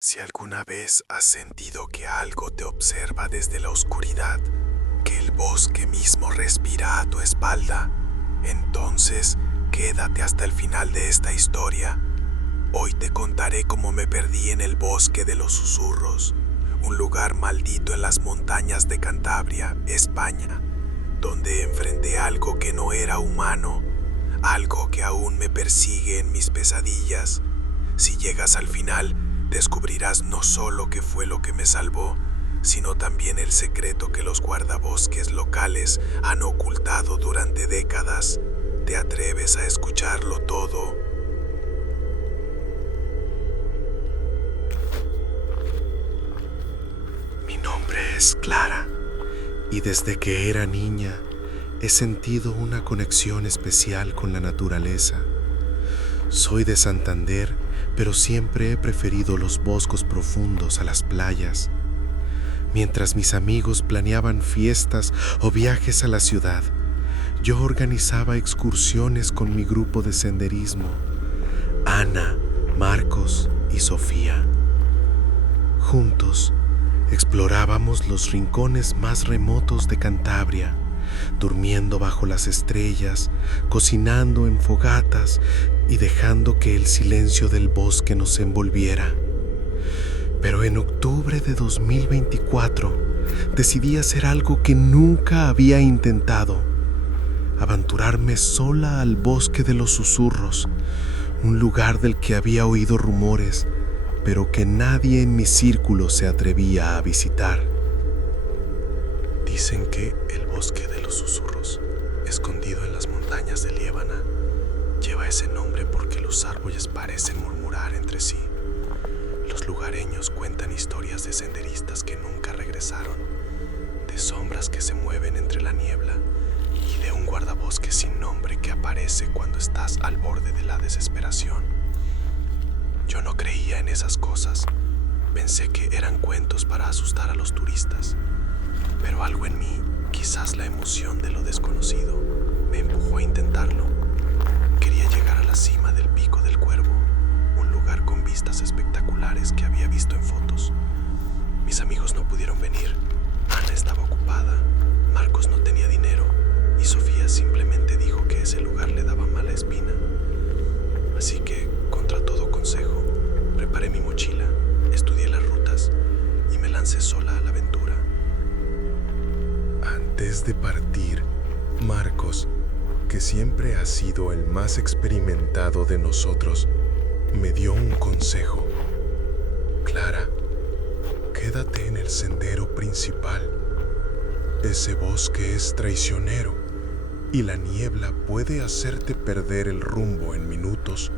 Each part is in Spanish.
Si alguna vez has sentido que algo te observa desde la oscuridad, que el bosque mismo respira a tu espalda, entonces quédate hasta el final de esta historia. Hoy te contaré cómo me perdí en el bosque de los susurros, un lugar maldito en las montañas de Cantabria, España, donde enfrenté algo que no era humano, algo que aún me persigue en mis pesadillas. Si llegas al final, descubrirás no solo qué fue lo que me salvó, sino también el secreto que los guardabosques locales han ocultado durante décadas. ¿Te atreves a escucharlo todo? Mi nombre es Clara, y desde que era niña he sentido una conexión especial con la naturaleza. Soy de Santander, pero siempre he preferido los bosques profundos a las playas. Mientras mis amigos planeaban fiestas o viajes a la ciudad, yo organizaba excursiones con mi grupo de senderismo, Ana, Marcos y Sofía. Juntos, explorábamos los rincones más remotos de Cantabria, durmiendo bajo las estrellas, cocinando en fogatas y dejando que el silencio del bosque nos envolviera. Pero en octubre de 2024 decidí hacer algo que nunca había intentado: aventurarme sola al bosque de los susurros, un lugar del que había oído rumores, pero que nadie en mi círculo se atrevía a visitar. Dicen que el bosque de los susurros, escondido en las montañas de Liébana, lleva ese nombre porque los árboles parecen murmurar entre sí. Los lugareños cuentan historias de senderistas que nunca regresaron, de sombras que se mueven entre la niebla y de un guardabosque sin nombre que aparece cuando estás al borde de la desesperación. Yo no creía en esas cosas. Pensé que eran cuentos para asustar a los turistas. Pero algo en mí, quizás la emoción de lo desconocido, me empujó a intentarlo. Quería llegar a la cima del Pico del Cuervo, un lugar con vistas espectaculares que había visto en fotos. Mis amigos no pudieron venir. Ana estaba ocupada, Marcos no tenía dinero y Sofía simplemente dijo que ese lugar le daba mala espina. Así que, contra todo consejo, preparé mi mochila, estudié las rutas y me lancé sola a la aventura. Antes de partir, Marcos, que siempre ha sido el más experimentado de nosotros, me dio un consejo. Clara, quédate en el sendero principal. Ese bosque es traicionero y la niebla puede hacerte perder el rumbo en minutos.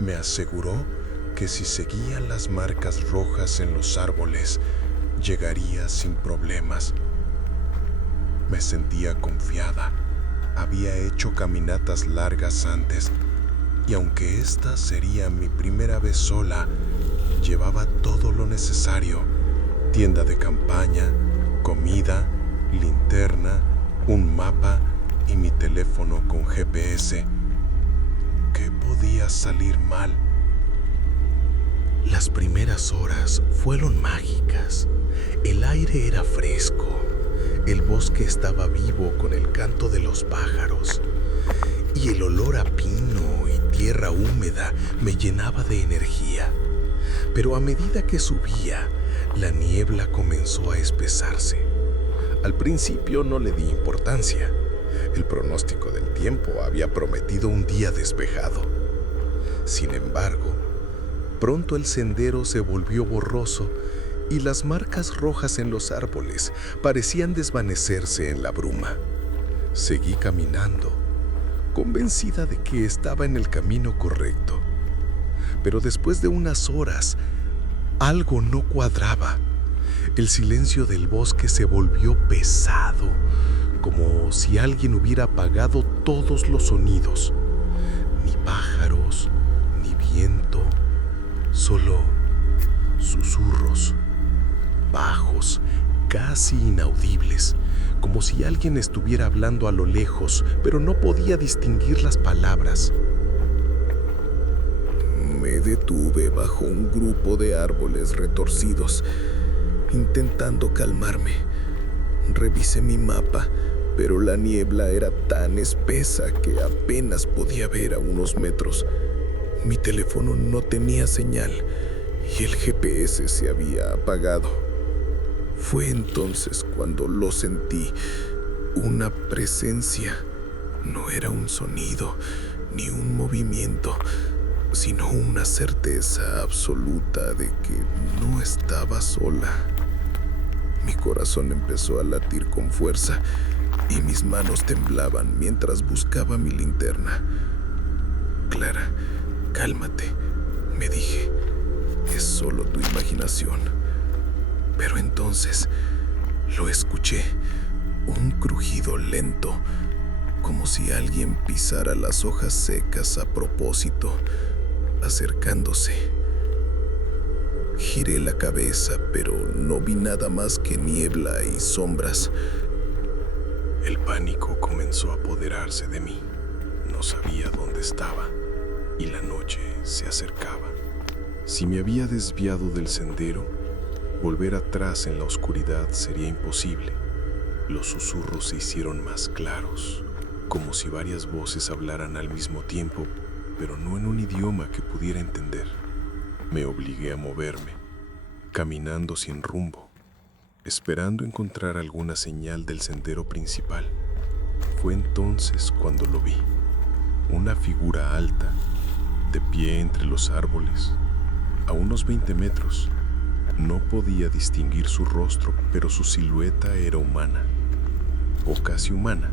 Me aseguró que si seguían las marcas rojas en los árboles, llegaría sin problemas. Me sentía confiada. Había hecho caminatas largas antes, y aunque esta sería mi primera vez sola, llevaba todo lo necesario: tienda de campaña, comida, linterna, un mapa y mi teléfono con GPS. ¿Qué podía salir mal? Las primeras horas fueron mágicas. El aire era fresco. El bosque estaba vivo con el canto de los pájaros, y el olor a pino y tierra húmeda me llenaba de energía. Pero a medida que subía, la niebla comenzó a espesarse. Al principio no le di importancia. El pronóstico del tiempo había prometido un día despejado. Sin embargo, pronto el sendero se volvió borroso y las marcas rojas en los árboles parecían desvanecerse en la bruma. Seguí caminando, convencida de que estaba en el camino correcto. Pero después de unas horas, algo no cuadraba. El silencio del bosque se volvió pesado, como si alguien hubiera apagado todos los sonidos. Ni pájaros, ni viento, solo susurros, bajos, casi inaudibles, como si alguien estuviera hablando a lo lejos, pero no podía distinguir las palabras. Me detuve bajo un grupo de árboles retorcidos, intentando calmarme. Revisé mi mapa, pero la niebla era tan espesa que apenas podía ver a unos metros. Mi teléfono no tenía señal y el GPS se había apagado. Fue entonces cuando lo sentí, una presencia. No era un sonido ni un movimiento, sino una certeza absoluta de que no estaba sola. Mi corazón empezó a latir con fuerza y mis manos temblaban mientras buscaba mi linterna. Clara, cálmate, me dije. Es solo tu imaginación. Pero entonces lo escuché, un crujido lento, como si alguien pisara las hojas secas a propósito, acercándose. Giré la cabeza, pero no vi nada más que niebla y sombras. El pánico comenzó a apoderarse de mí. No sabía dónde estaba y la noche se acercaba. Si me había desviado del sendero, volver atrás en la oscuridad sería imposible. Los susurros se hicieron más claros, como si varias voces hablaran al mismo tiempo, pero no en un idioma que pudiera entender. Me obligué a moverme, caminando sin rumbo, esperando encontrar alguna señal del sendero principal. Fue entonces cuando lo vi, una figura alta, de pie entre los árboles, a unos 20 metros. No podía distinguir su rostro, pero su silueta era humana, o casi humana.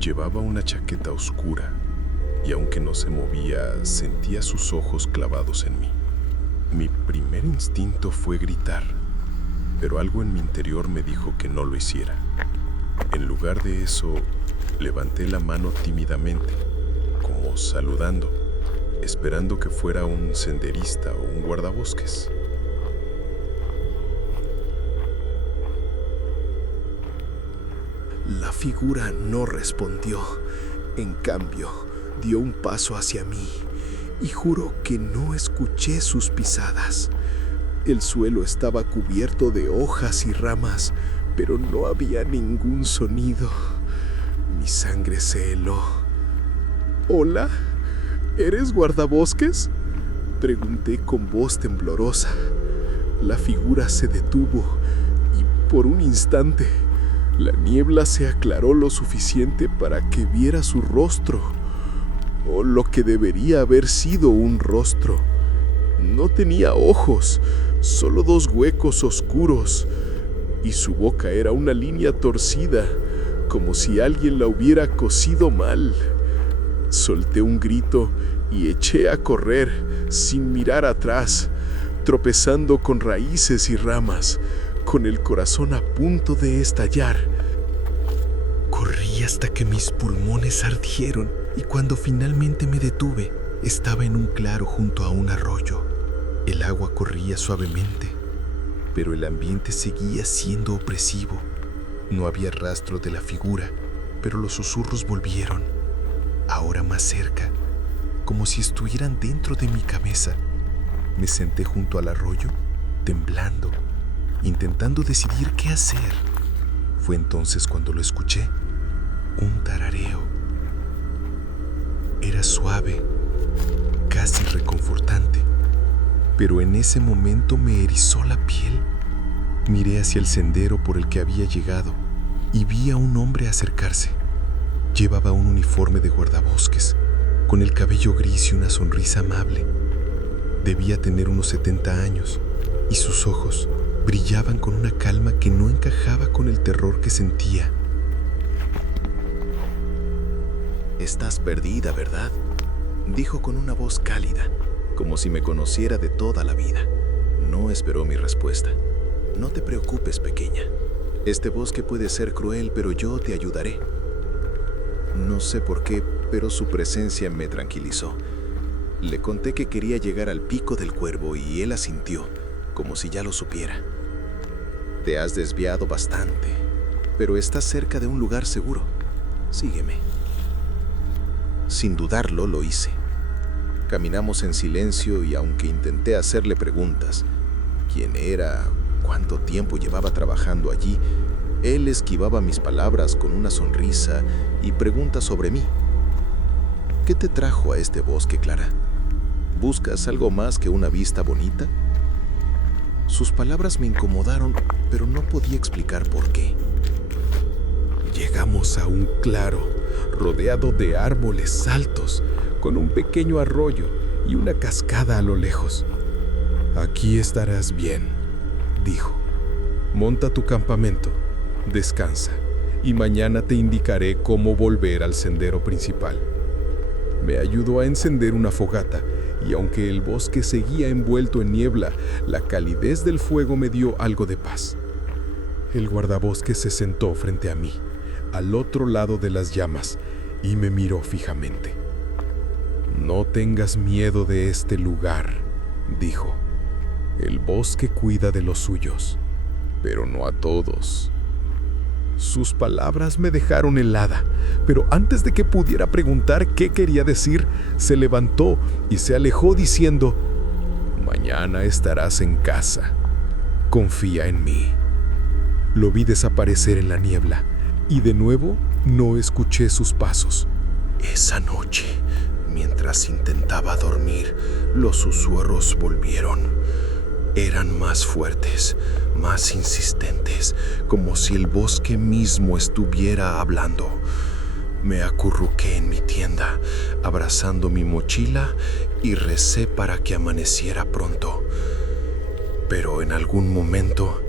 Llevaba una chaqueta oscura, y aunque no se movía, sentía sus ojos clavados en mí. Mi primer instinto fue gritar, pero algo en mi interior me dijo que no lo hiciera. En lugar de eso, levanté la mano tímidamente, como saludando, esperando que fuera un senderista o un guardabosques. La figura no respondió. En cambio, dio un paso hacia mí y juro que no escuché sus pisadas. El suelo estaba cubierto de hojas y ramas, pero no había ningún sonido. Mi sangre se heló. ¿Hola? ¿Eres guardabosques?, pregunté con voz temblorosa. La figura se detuvo y por un instante la niebla se aclaró lo suficiente para que viera su rostro, o lo que debería haber sido un rostro. No tenía ojos, solo 2 huecos oscuros, y su boca era una línea torcida, como si alguien la hubiera cosido mal. Solté un grito y eché a correr sin mirar atrás, tropezando con raíces y ramas, con el corazón a punto de estallar. Corrí hasta que mis pulmones ardieron y cuando finalmente me detuve, estaba en un claro junto a un arroyo. El agua corría suavemente, pero el ambiente seguía siendo opresivo. No había rastro de la figura, pero los susurros volvieron, ahora más cerca, como si estuvieran dentro de mi cabeza. Me senté junto al arroyo, temblando, intentando decidir qué hacer. Fue entonces cuando lo escuché, un tarareo. Era suave, casi reconfortante, pero en ese momento me erizó la piel. Miré hacia el sendero por el que había llegado y vi a un hombre acercarse. Llevaba un uniforme de guardabosques, con el cabello gris y una sonrisa amable. Debía tener unos 70 años y sus ojos brillaban con una calma que no encajaba con el terror que sentía. «Estás perdida, ¿verdad?», dijo con una voz cálida, como si me conociera de toda la vida. No esperó mi respuesta. «No te preocupes, pequeña. Este bosque puede ser cruel, pero yo te ayudaré». No sé por qué, pero su presencia me tranquilizó. Le conté que quería llegar al pico del Cuervo y él asintió, como si ya lo supiera. «Te has desviado bastante, pero estás cerca de un lugar seguro. Sígueme». Sin dudarlo, lo hice. Caminamos en silencio y aunque intenté hacerle preguntas, quién era, cuánto tiempo llevaba trabajando allí, él esquivaba mis palabras con una sonrisa y preguntas sobre mí. ¿Qué te trajo a este bosque, Clara? ¿Buscas algo más que una vista bonita? Sus palabras me incomodaron, pero no podía explicar por qué. Llegamos a un claro, rodeado de árboles altos, con un pequeño arroyo y una cascada a lo lejos. Aquí estarás bien, dijo. Monta tu campamento, descansa, y mañana te indicaré cómo volver al sendero principal. Me ayudó a encender una fogata, y aunque el bosque seguía envuelto en niebla, la calidez del fuego me dio algo de paz. El guardabosques se sentó frente a mí, al otro lado de las llamas, y me miró fijamente. No tengas miedo de este lugar, dijo. El bosque cuida de los suyos, pero no a todos. Sus palabras me dejaron helada, pero antes de que pudiera preguntar qué quería decir, se levantó y se alejó diciendo: «Mañana estarás en casa. Confía en mí». Lo vi desaparecer en la niebla y de nuevo no escuché sus pasos. Esa noche, mientras intentaba dormir, los susurros volvieron. Eran más fuertes, más insistentes, como si el bosque mismo estuviera hablando. Me acurruqué en mi tienda, abrazando mi mochila y recé para que amaneciera pronto. Pero en algún momento,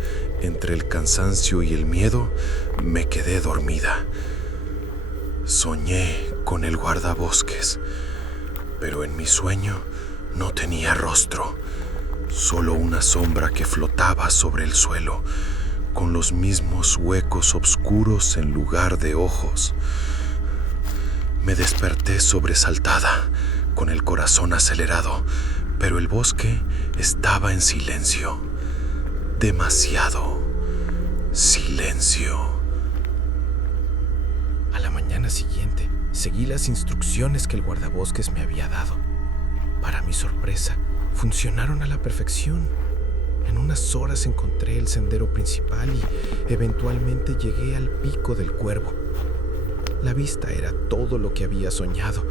entre el cansancio y el miedo, me quedé dormida. Soñé con el guardabosques, pero en mi sueño no tenía rostro, solo una sombra que flotaba sobre el suelo, con los mismos huecos oscuros en lugar de ojos. Me desperté sobresaltada, con el corazón acelerado, pero el bosque estaba en silencio. Demasiado silencio. A la mañana siguiente, seguí las instrucciones que el guardabosques me había dado. Para mi sorpresa, funcionaron a la perfección. En unas horas encontré el sendero principal y eventualmente llegué al pico del Cuervo. La vista era todo lo que había soñado: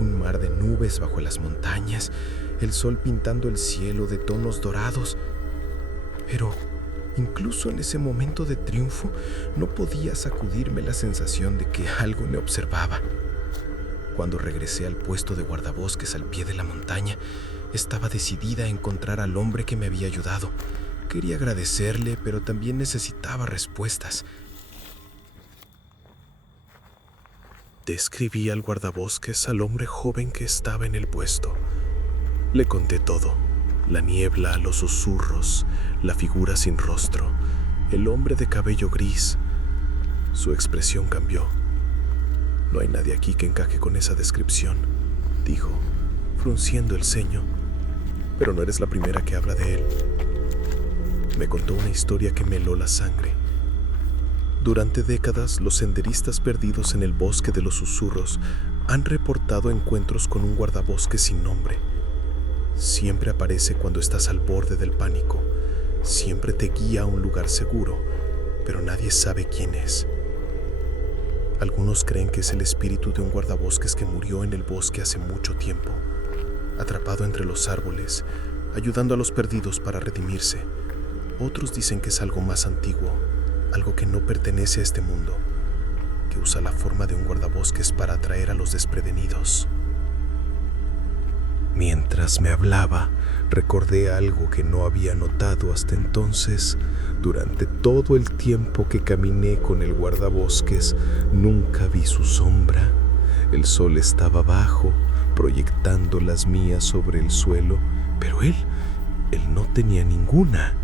un mar de nubes bajo las montañas, el sol pintando el cielo de tonos dorados. Pero incluso en ese momento de triunfo, no podía sacudirme la sensación de que algo me observaba. Cuando regresé al puesto de guardabosques al pie de la montaña, estaba decidida a encontrar al hombre que me había ayudado. Quería agradecerle, pero también necesitaba respuestas. Describí al guardabosques al hombre joven que estaba en el puesto. Le conté todo: la niebla, los susurros, la figura sin rostro, el hombre de cabello gris. Su expresión cambió. «No hay nadie aquí que encaje con esa descripción», dijo, frunciendo el ceño. «Pero no eres la primera que habla de él». Me contó una historia que me heló la sangre. Durante décadas, los senderistas perdidos en el bosque de los susurros han reportado encuentros con un guardabosques sin nombre. Siempre aparece cuando estás al borde del pánico. Siempre te guía a un lugar seguro, pero nadie sabe quién es. Algunos creen que es el espíritu de un guardabosques que murió en el bosque hace mucho tiempo, atrapado entre los árboles, ayudando a los perdidos para redimirse. Otros dicen que es algo más antiguo, algo que no pertenece a este mundo, que usa la forma de un guardabosques para atraer a los desprevenidos. Mientras me hablaba, recordé algo que no había notado hasta entonces. Durante todo el tiempo que caminé con el guardabosques, nunca vi su sombra. El sol estaba bajo, proyectando las mías sobre el suelo, pero él no tenía ninguna.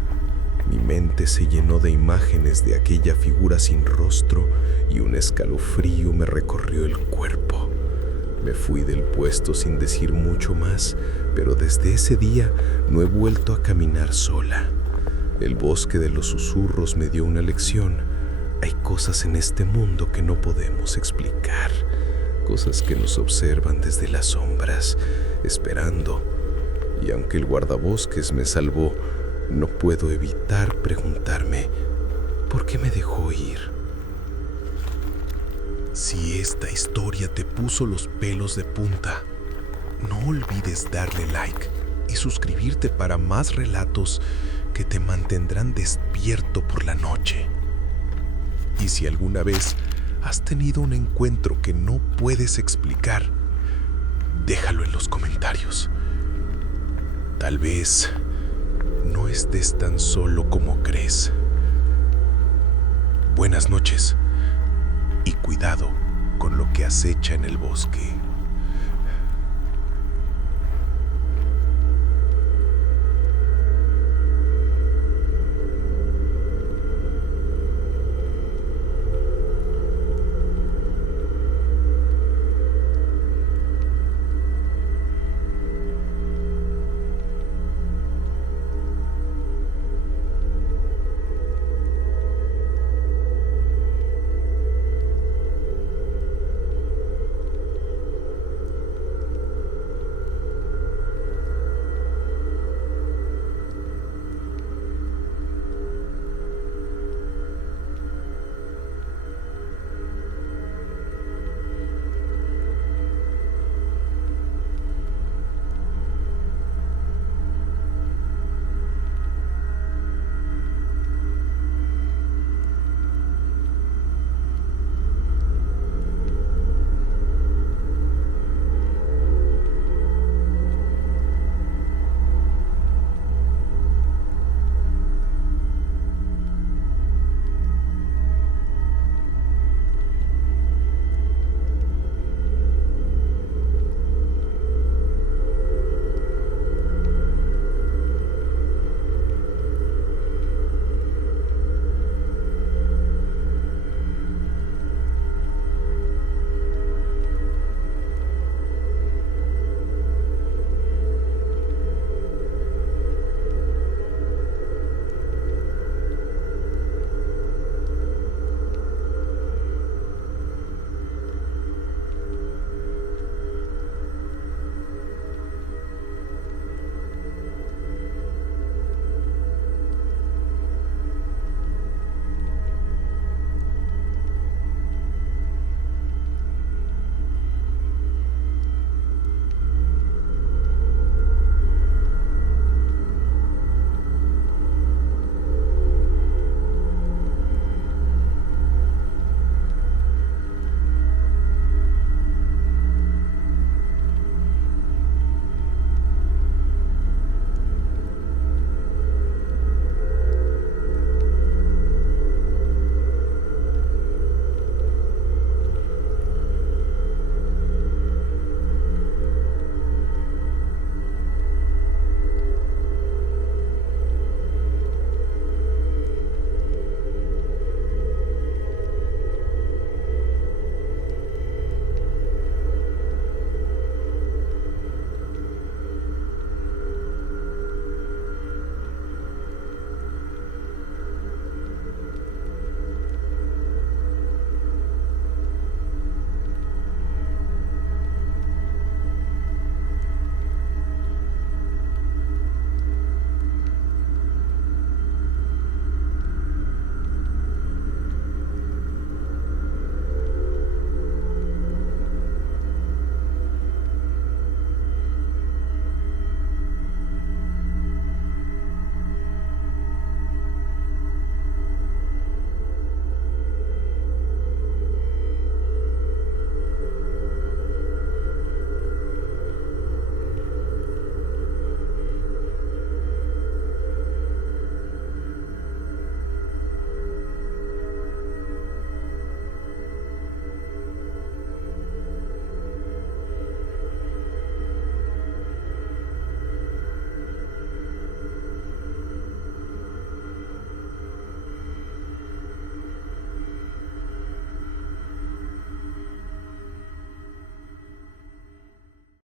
Mi mente se llenó de imágenes de aquella figura sin rostro y un escalofrío me recorrió el cuerpo. Me fui del puesto sin decir mucho más, pero desde ese día no he vuelto a caminar sola. El bosque de los susurros me dio una lección. Hay cosas en este mundo que no podemos explicar. cosas que nos observan desde las sombras, esperando. Y aunque el guardabosques me salvó, no puedo evitar preguntarme, ¿por qué me dejó ir? Si esta historia te puso los pelos de punta, no olvides darle like y suscribirte para más relatos que te mantendrán despierto por la noche. Y si alguna vez has tenido un encuentro que no puedes explicar, déjalo en los comentarios. Tal vez no estés tan solo como crees. Buenas noches y cuidado con lo que acecha en el bosque.